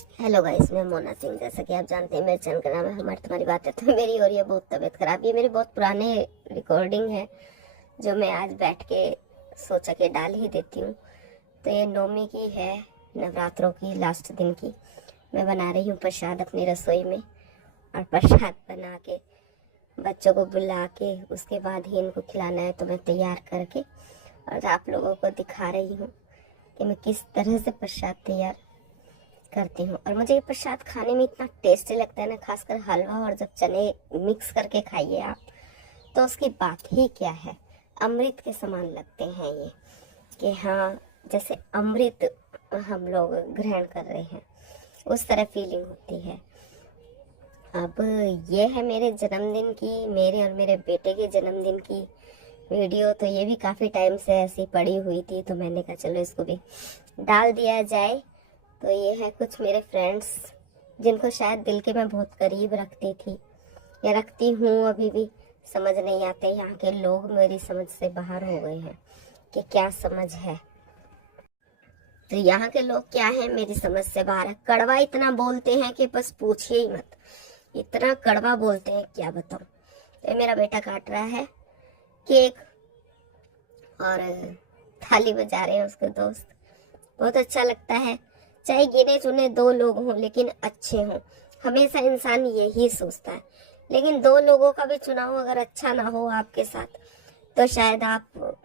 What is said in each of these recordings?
Hello guys, मैं मोना सिंह। जैसा कि आप जानते हैं मेरे चैनल का नाम है हमारी तुम्हारी बातें। तो मेरी हो रही है बहुत तबीयत खराब। ये मेरी बहुत पुराने रिकॉर्डिंग है जो मैं आज बैठ के सोचा कि डाल ही देती हूँ। तो ये नौमी की है, नवरात्रों की लास्ट दिन की। मैं बना रही हूँ प्रसाद अपनी रसोई में, और प्रसाद बना के बच्चों को बुला के उसके बाद ही इनको खिलाना है। तो मैं तैयार करके और आप लोगों को दिखा रही हूँ कि मैं किस तरह से प्रसाद तैयार करती हूँ। और मुझे ये प्रसाद खाने में इतना टेस्टी लगता है ना, खासकर हलवा और जब चने मिक्स करके खाइए आप, तो उसकी बात ही क्या है। अमृत के समान लगते हैं ये, कि हाँ जैसे अमृत हम लोग ग्रहण कर रहे हैं, उस तरह फीलिंग होती है। अब ये है मेरे जन्मदिन की, मेरे और मेरे बेटे के जन्मदिन की वीडियो। तो ये भी काफ़ी टाइम से ऐसी पड़ी हुई थी, तो मैंने कहा चलो इसको भी डाल दिया जाए। तो ये है कुछ मेरे फ्रेंड्स जिनको शायद दिल के मैं बहुत करीब रखती थी या रखती हूँ अभी भी। समझ नहीं आते, यहाँ के लोग मेरी समझ से बाहर हो गए हैं कि क्या समझ है। तो यहाँ के लोग क्या है, मेरी समझ से बाहर है। कड़वा इतना बोलते हैं कि बस पूछिए ही मत, इतना कड़वा बोलते हैं क्या बताऊँ। तो मेरा बेटा काट रहा है केक और थाली बजा रहे हैं उसके दोस्त। बहुत अच्छा लगता है, चाहे गिने चुने दो लोग हों लेकिन अच्छे हों। हमेशा इंसान यही सोचता है। लेकिन दो लोगों का भी चुनाव अगर अच्छा ना हो आपके साथ, तो शायद आप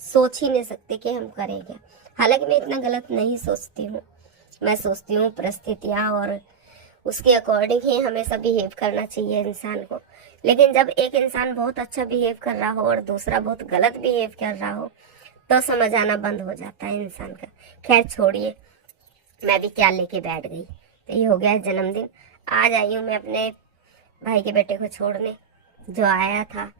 सोच ही नहीं सकते कि हम करें क्या। हालांकि मैं इतना गलत नहीं सोचती हूँ। मैं सोचती हूँ परिस्थितियाँ और उसके अकॉर्डिंग ही हमेशा बिहेव करना चाहिए इंसान को। लेकिन जब एक इंसान बहुत अच्छा बिहेव कर रहा हो और दूसरा बहुत गलत बिहेव कर रहा हो, तो समझ आना बंद हो जाता है इंसान का। खैर छोड़िए, मैं भी क्या लेके बैठ गई। तो ये हो गया है जन्मदिन। आज आई हूँ मैं अपने भाई के बेटे को छोड़ने, जो आया था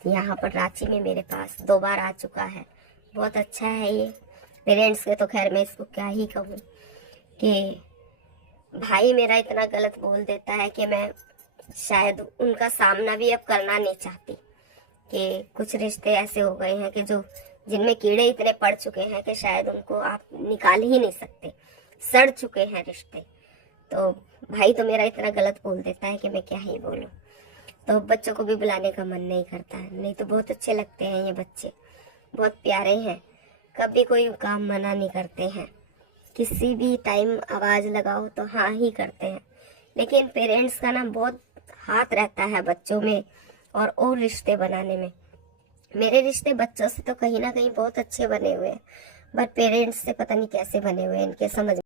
यहाँ पर रांची में मेरे पास, 2 बार आ चुका है। बहुत अच्छा है ये पेरेंट्स के। तो खैर मैं इसको क्या ही कहूँ कि भाई मेरा इतना गलत बोल देता है कि मैं शायद उनका सामना भी अब करना नहीं चाहती। कि कुछ रिश्ते ऐसे हो गए हैं कि जो जिनमें कीड़े इतने पड़ चुके हैं कि शायद उनको आप निकाल ही नहीं सकते, सड़ चुके हैं रिश्ते। तो भाई तो मेरा इतना गलत बोल देता है कि मैं क्या ही बोलूं। तो बच्चों को भी बुलाने का मन नहीं करता है, नहीं तो बहुत अच्छे लगते हैं ये बच्चे, बहुत प्यारे हैं। कभी कोई काम मना नहीं करते हैं, किसी भी टाइम आवाज़ लगाओ तो हाँ ही करते हैं। लेकिन पेरेंट्स का ना बहुत हाथ रहता है बच्चों में और रिश्ते बनाने में। मेरे रिश्ते बच्चों से तो कहीं ना कहीं बहुत अच्छे बने हुए हैं, बट पेरेंट्स से पता नहीं कैसे बने हुए हैं, इनके समझ